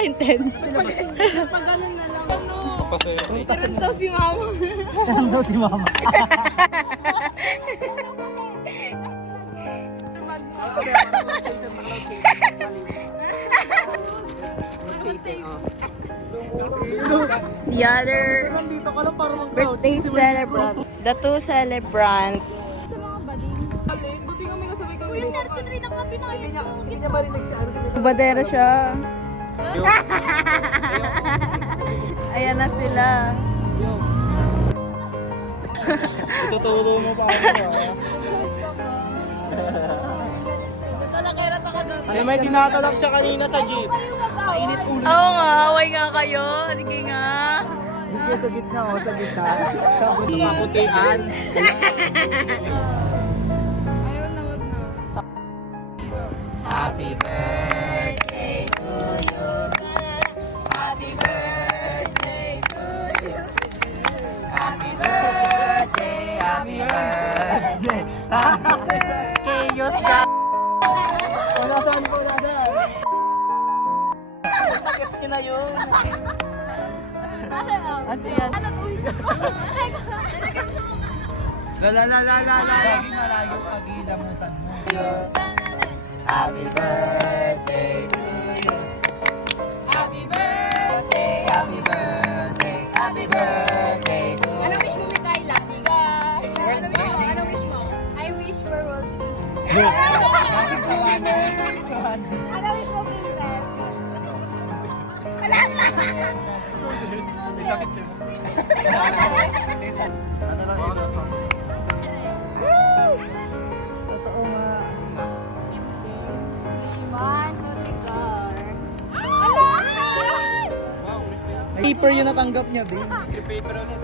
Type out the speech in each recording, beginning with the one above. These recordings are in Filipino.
akin 10. Pag ganun na lang. Ano? Tirang daw si mama. Tirang daw si mama. The other birthday celebrant. The two celebrant. Sa mga bading. Balik, buti kami kasabay kami. Kuya, 33 na nga pinayad ko. Hindi niya marinig si ano. Badera siya. Ayan na sila. Ituturo mo pa ako. May tinatalak siya kanina sa jeep. Mainit ulo. Oo nga, away nga kayo. Sige nga. Hindi sa gitna, sa gitna. Kaputian. Ayaw na, wag na. Happy birthday to you. Happy birthday to you. Happy birthday, happy birthday. Happy birthday, Diyos ka. Wala saan ko na dahil. Gets ko na yun. Ano yan? Ano to? Lagi malayo pag-ilamusan mo. Happy birthday to you. Happy birthday. Happy birthday. Happy birthday to you. Ano wish mo, Mikaela? Guys. Ano wish mo? I wish for world peace. Lagi sa water. Sa water. Ano wish mo, princess? May sakit din. Ano lang ito? Totoo nga. Liman, Notigar. Paper yung natanggap niya, babe. Paper ulit.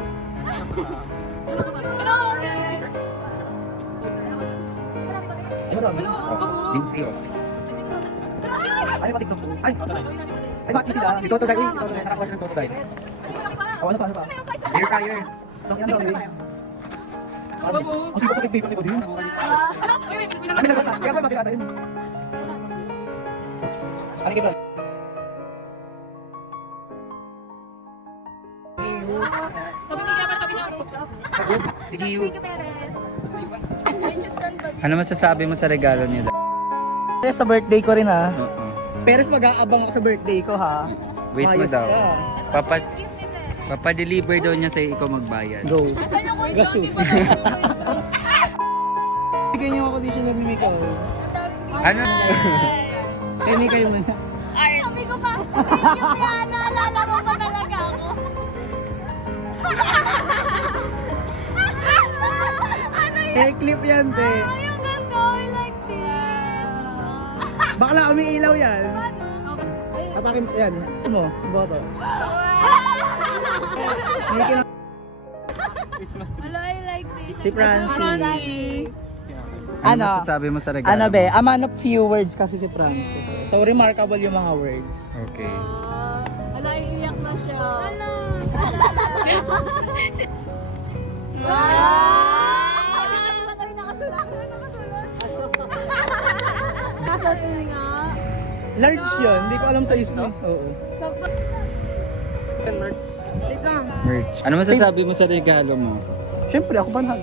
Ay, marami. Ay, matiktok po. Ay, match sila. Si Toto Dai. Si Toto Dai. Nakakuha siya ng Toto Dai. Oh, ano pa? Air fryer. Yan daw, babe. Ang sigot sa paper ni Bodhi. Kami lagot na. Kaya ba makikita yun? Ano kayo, bro? Sige, you. Ano masasabi mo sa regalo nila? Sa birthday ko rin, ha? Oo. Pero mag-aabang ako sa birthday ko, ha? Wait mo Ayos daw. ka. Papa-deliver daw niya sa'yo, ikaw magbayad. Go. Gaso. Bigyan niyo ako conditioner ni Mikael. Ano? Kaya kayo muna. Sabi ko pa, thank you, Mia. Naalala mo pa talaga ako. Ano yan? Hair clip yan, te. Ay, ang ganda. I like this. Bakla umiilaw yan. Ano? Atakin, yan. Ano mo? Boto. May Hello, I like this. Si Francis. Ano Ano? masasabi mo sa regalo? Ano be? A man of few words kasi si Francis. So remarkable yung mga words. Okay. Ala, iiyak na siya. Ala. Nakasulat nga. Large yun. Hindi ko alam sa ismo. Oo. Merch. Ano masasabi mo sa regalo mo? Siyempre, ako banhag.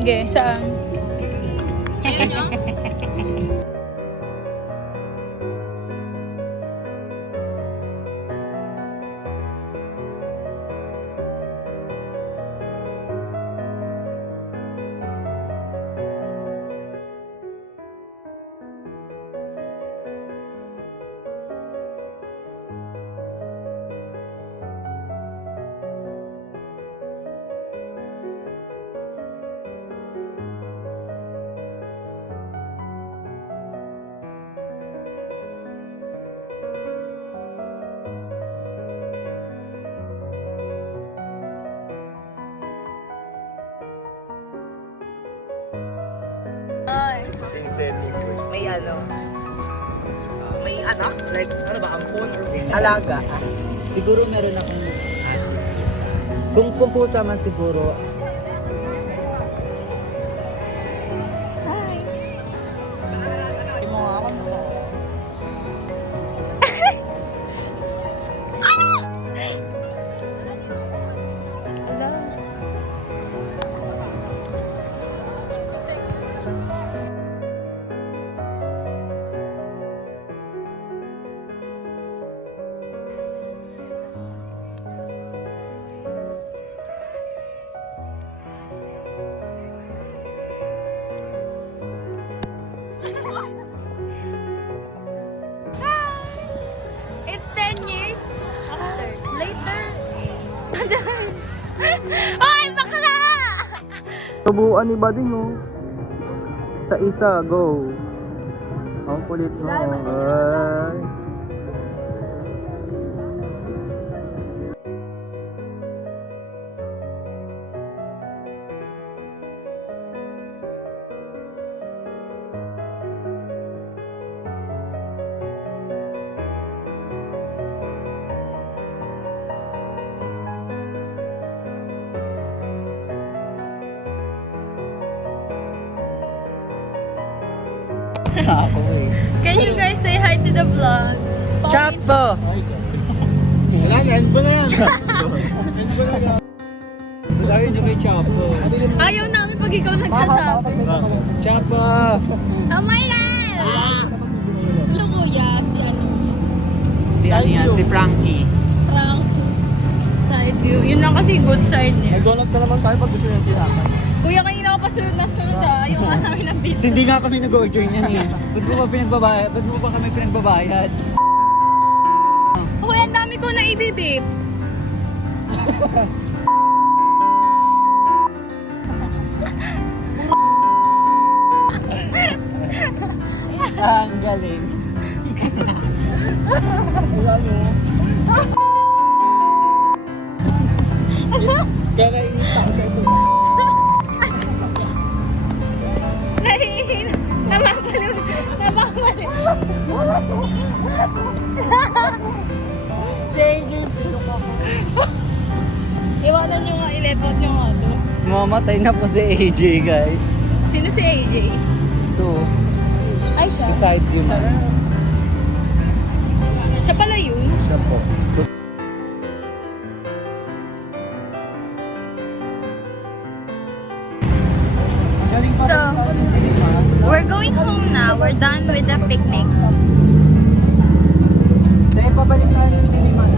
Okay, saan? May ano? May anak? Like, ano ba? Ampon? Alaga? Siguro meron akong Kung pusa man siguro. Ay, bakla! Subuan ni Bading oh. Sa isa, go. Ang kulit mo. Ay. Ako eh. Can you guys say hi to the vlog? Chapo! Wala na, end mo na yan. Sabi niyo kay Chapo. Ayaw namin pag ikaw nagsasabi. Chapo! Oh my God! Hello kuya, si ano? Si ano yan? Si Frankie. Frank. Side view. Yun lang kasi good side niya. Nag-donut ka naman tayo pag gusto niyo tinapay. Kuya, kanina ka pa sunod na sunod ah. Ayaw nga namin ng business. Hindi nga kami nag-order niyan eh. Ba't mo ba pinagbabayad? Ba't mo ba kami pinagbabayad? Hoy, ang dami ko na ibibip. Ang galing. Nahihina. Napakali. Napakali. Iwanan nyo nga, ilepot nyo nga to. Mamatay na po si AJ guys. Sino si AJ? Ito. Ay, siya. Si side view man. Siya pala yun. Siya po. So, we're going home now. We're done with the picnic. Dahil pabalik tayo ng Diliman.